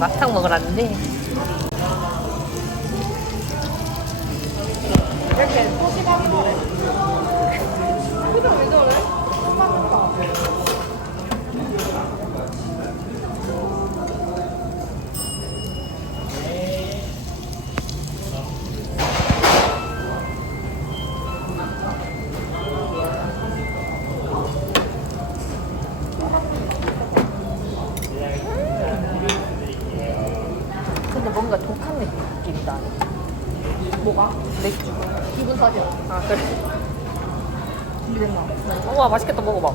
막창 먹으러 왔는데 이렇게 소심하게 말해. 표정 왜 저래? 뭔가 독한 느낌이다 뭐가? 맥주 기분 탓이야. 아 그래? 우와 맛있겠다 먹어봐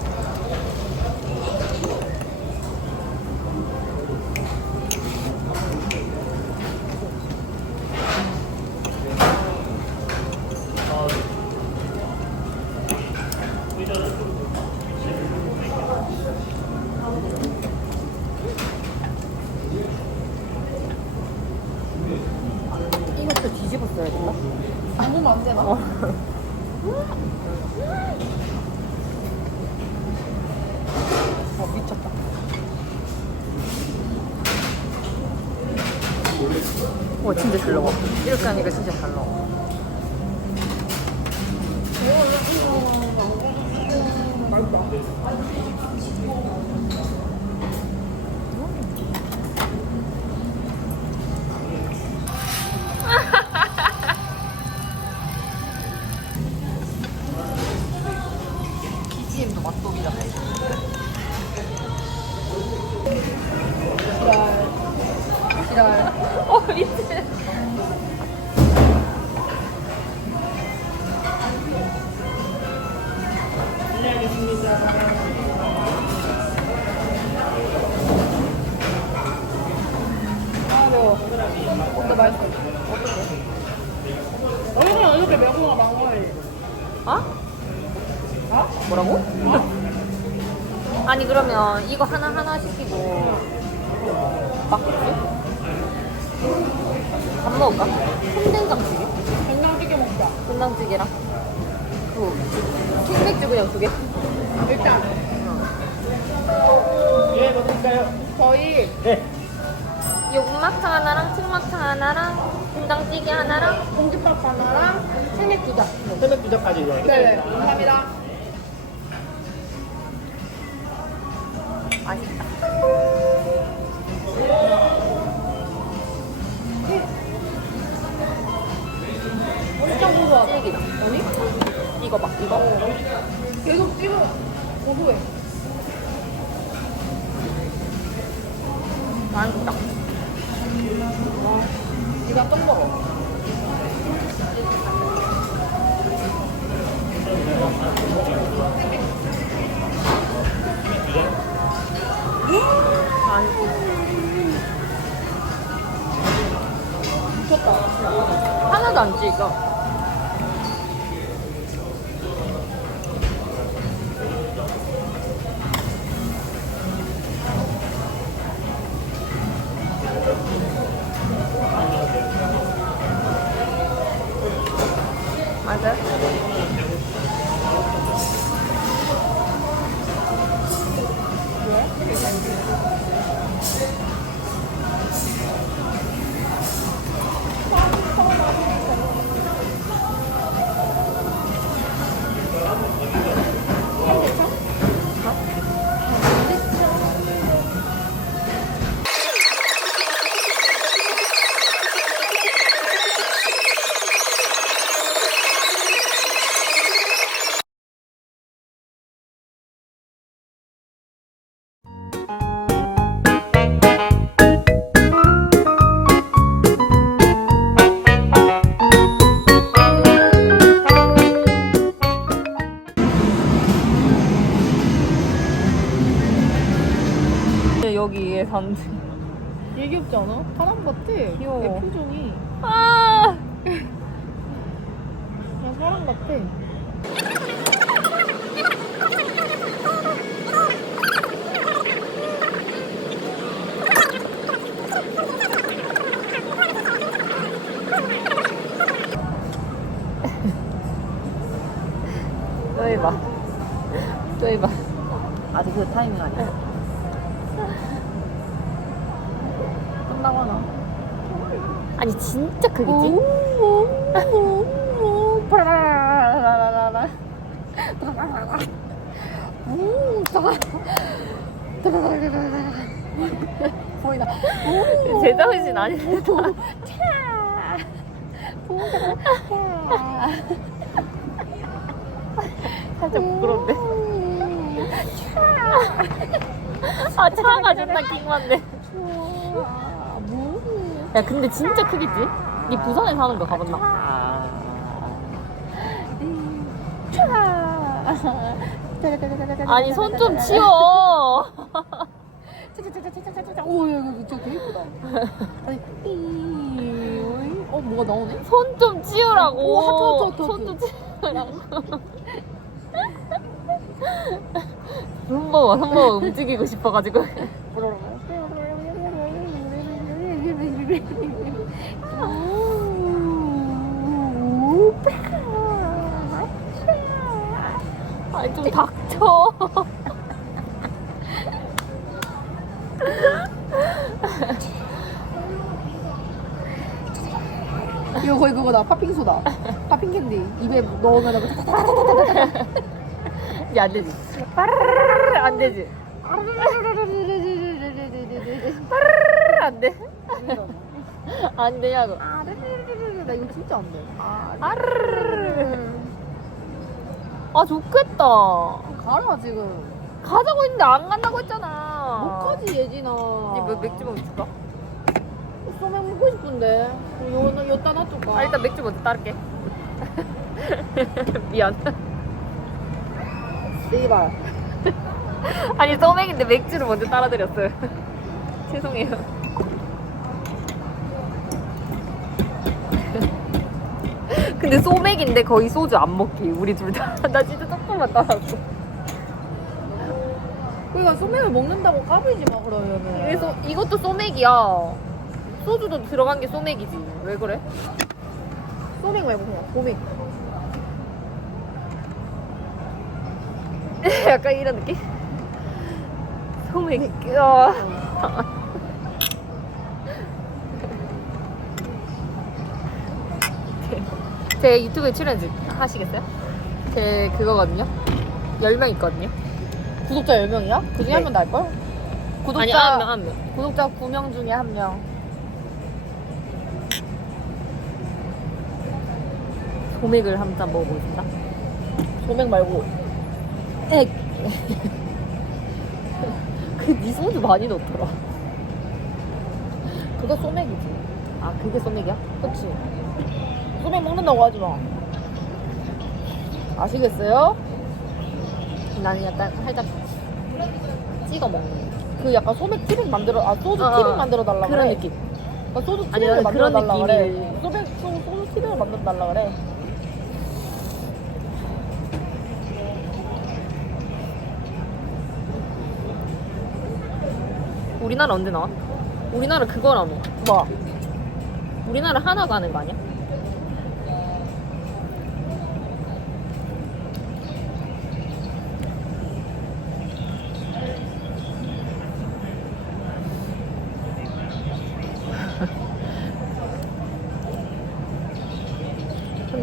이것도 뒤집었어야 된다? 안 되나? 어. 어 미쳤다. 와 진짜 잘 나와. 이렇게 하니까 진짜 잘 나와. BGM도 뭐라고? 아니 그러면 이거 하나 하나 시키고 바꾸지? 밥 먹을까? 콩된장찌개? 된장찌개 먹자. 된장찌개랑 그 캔맥주 그냥 두 개. 일단. 예, 뭐 드릴까요? 저희 네. 요금막창 하나랑 콩막창 하나랑 된장찌개 하나랑 공깃밥 하나랑 생맥 두 잔. 새벽 두자까지 요 네, 감사합니다. 하나도 안. 맞 산지. 얘 귀엽지 않아? 사람 같아. 귀여워. 얘 표정이. 아! 그냥 사람 같아. 또 해봐. 또 해봐. 아직 그 타이밍 아니야. 나가나? 아니 진짜 크겠지? 따라라라라라 보이나? 오 제정신 보자 살짝 부끄럽네. 아 차가 존나 킹받네. 야 근데 진짜 크겠지? 니 부산에 사는 거 가봤나? 아니 손 좀 치워. 오, 야, 이거 진짜 되게 예쁘다. 아니, 삐. 어, 뭐가 나오네? 손좀 치우라고. 오, 하트, 하트, 하트, 손 좀 치우라고. 손봐봐, 손봐봐 움직이고 싶어가지고. 아니 좀 닥쳐. 이거 거의 그거다. 팥빙수다. 팥빙 캔디. 입에 넣으면 이제 안 되지. 빠르르르르 안 되지. 빠르르르르 안 돼. 안 되냐고. 나 이거 진짜 안 돼. 아르르르르. 아 좋겠다. 가라 지금. 가자고 했는데 안 간다고 했잖아. 못 가지 예진아. 니 맥주 먹고 줄까? 소맥 먹고 싶은데. 요 요따 놔둘까? 아 일단 맥주 먼저 따를게. 미안. 씨발. 아니 소맥인데 맥주를 먼저 따라드렸어요. 죄송해요. 근데 소맥인데 거의 소주 안 먹기 우리 둘 다. 나 진짜 조금만 따랐어. 그러니까 소맥을 먹는다고 까불지 마 그러면은. 그래서 이것도 소맥이야. 소주도 들어간 게 소맥이지. 왜 그래? 소맥 말고 그냥 고맥. 약간 이런 느낌? 소맥. 아. 제 유튜브에 출연 하시겠어요? 제 그거거든요. 10명 있거든요. 구독자 10명이야? 그 중에 네. 한명 날걸? 구독자 아니, 한 명, 한 명. 구독자 9명 중에 한 명. 소맥을 한 잔 먹어보겠습니다. 소맥 말고. 액. 그니 소주 많이 넣더라. 그거 소맥이지. 아, 그게 소맥이야? 그치? 소맥 먹는다고 하지 마. 아시겠어요? 나는 약간 살짝 찍어 먹는 그 약간 소맥 티백 만들어, 아, 소주 어, 어. 티백 만들어 달라 그런 그래. 느낌. 아, 소주 아니, 티백을 나는 만들어 그런 달라 그래. 느낌이- 소맥, 소, 소주 티백을 만들어 달라 그래. 우리나라 언제 나와? 우리나라 그거라며. 뭐? 우리나라 하나 가는 거 아니야?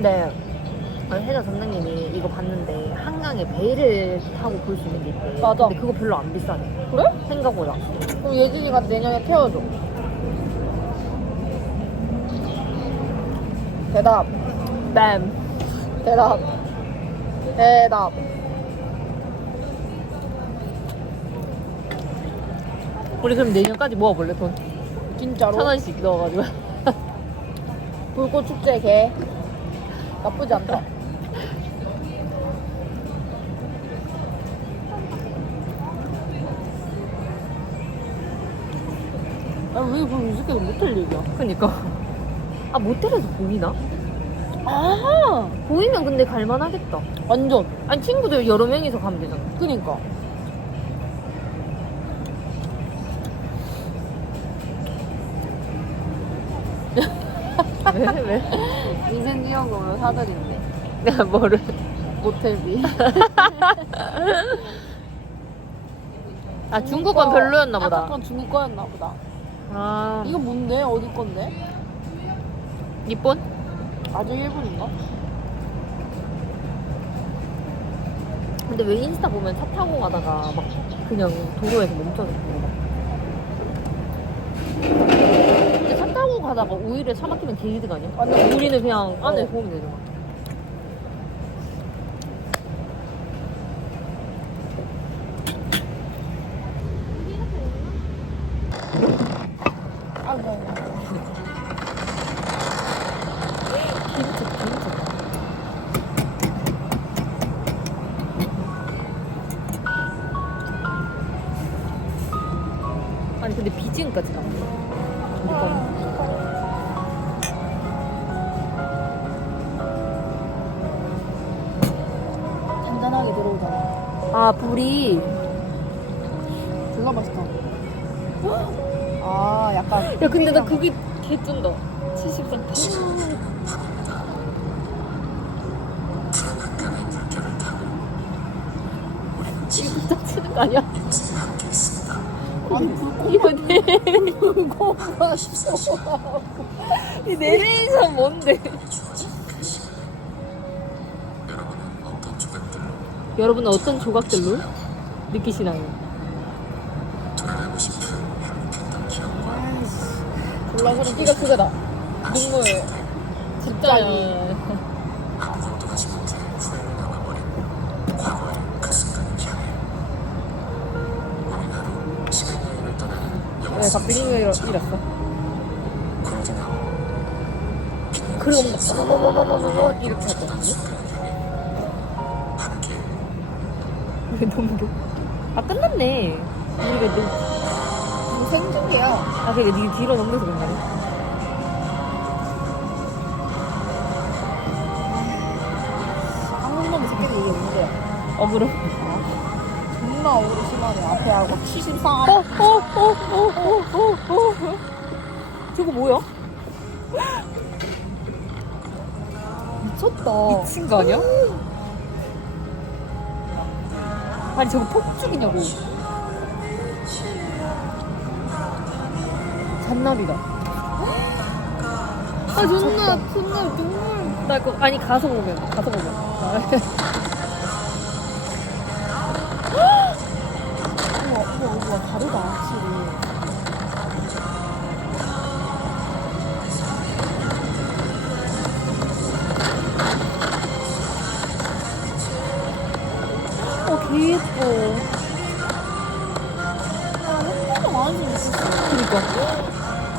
근데 아니, 혜자 선생님이 이거 봤는데 한강에 배를 타고 볼 수 있는 게 있대. 맞아. 근데 그거 별로 안 비싸네. 그래? 생각보다. 그럼 예진이가 내년에 태워줘. 대답. 뱀. 대답. 대답. 우리 그럼 내년까지 모아볼래 돈? 진짜로? 천 원씩 넣어가지고. 불꽃 축제 개. 나쁘지 않다. 아왜 그럼 이 새끼가 모텔 얘기야? 그니까. 아 모텔에서 보이나? 아 보이면 근데 갈만하겠다. 완전. 아니 친구들 여러 명이서 가면 되잖아. 그니까. 왜 왜? 인생 기억으로 사드린대. 내가 뭐를? 모텔비. 아 중국 건 별로였나 보다. 아까 건 중국 거였나 보다. 아 이건 뭔데? 어디 건데? 니폰? 아직 일본인가? 근데 왜 인스타 보면 차 타고 가다가 막 그냥 도로에서 멈춰졌고 막. 근데 가다가 오히려 차 막히면 개이득 아니야? 우리는 그냥 안에 어. 보면 되잖아. 아 불이 졸라 맛있다. 아, 약간. 야 근데 나 그게 개 쩐다 73 이거 딱 치는 거 아니야? 아니, 이거 내, 불고가 싶어. 이 내레이션 뭔데? 여러분은 어떤 조각들로 느끼시나요? 졸라 소름. 이가 그거다. 눈물. 진짜야. 왜 갑자기 이거 잃었어? 그리고 뭔가 이렇게 할 거거든요? 왜 너무 겨? 아 끝났네. 우리가 너무 무슨 중이야? 아 그게 네 뒤로 넘겨서 그런 거야. 한국 놈이 새끼가 이게 뭔데? 어부로. 존나 억울이 심하네. 앞에 하고 73. 어, 어, 어, 어, 어, 어, 어. 저거 뭐야? 미쳤다. 미친 거 아니야? 아니 저거 폭죽이냐고. 잔나비다. 아 존나 존나 눈물 날 거. 아니 가서 보면 가서 보면.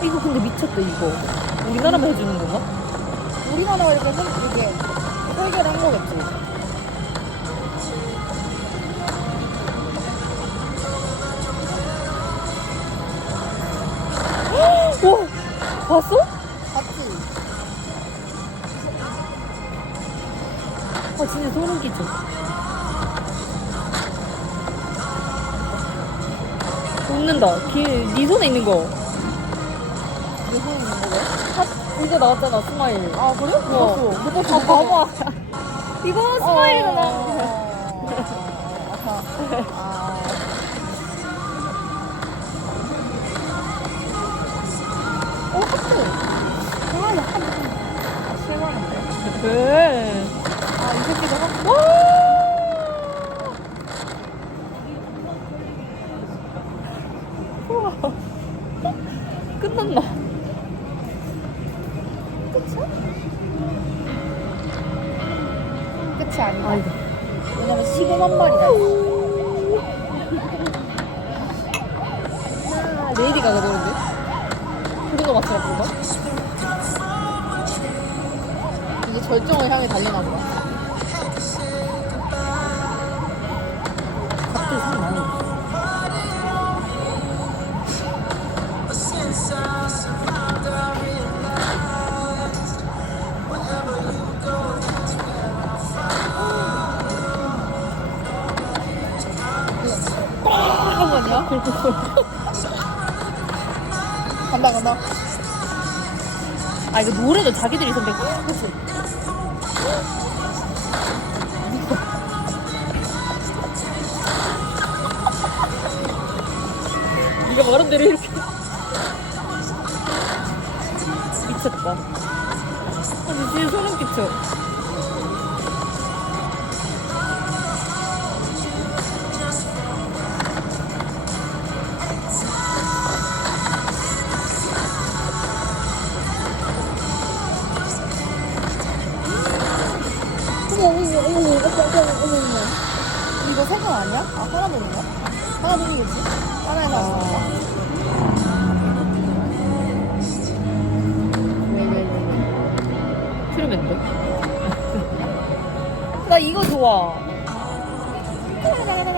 이거 근데 미쳤다 이거. 우리나라만 해주는 건가? 우리나라가 이렇게 설, 이게 설계를 한 거겠지. 와 봤어? 봤지? 아 진짜 소름 끼쳐. 웃는다. 기, 네 손에 있는 거. 이거 나왔잖아 스마일. 아, 그래? 못 어. 봤어. 못 봤어. 아못 봤어. 봐봐. 이거 스마일이잖아. 아. 어, 하트. 아, 약간 좀 실망인데. 왜? 아, 이 새끼도 하트. 와. 우와. 끝났나? 끝이 아니다. 아니다. 왜냐면 15만 마리가 있어. 아, 레이디 가가 되는데? 브루노 마스라 부른가? 이게 절정을 향해 달려나 보다. 잠깐만요. 간다, 간다. 아 이거 노래도 자기들이 선택. 그치? 네가 말한 대로 이렇게. 미쳤다. 아, 근데 진짜 소름 끼쳐. 아니야? 아, 하나돈이야? 하나돈이겠지? 하나에서 아. 트루맨 돼? 나 이거 좋아.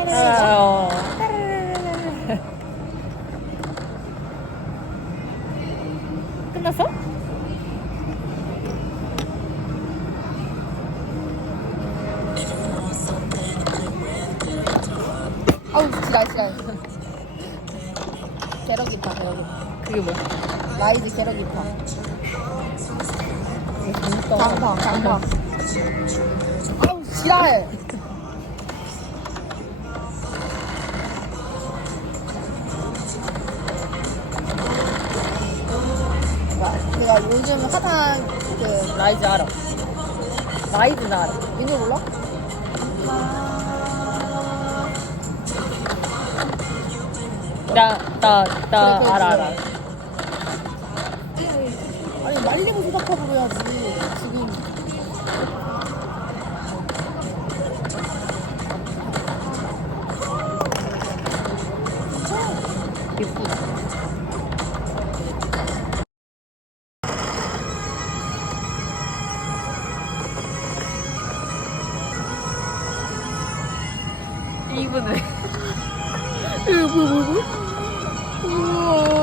아, 끝났어? 아우, 지랄, 지랄. 게러기파, 게러기파. 그게 뭐야? 라이즈 게러기파. 재밌다. 강파, 강파. 아우, 지랄. 나- 내가 요즘 핫한 그 라이즈 알아. 라이즈 나 알아. 메뉴 몰라? 그래, 알아. 알아. 아니 말리부 소다컵으로 해야지 지금 예쁘다. 이분은 이거 뭐야 뭐야 뭐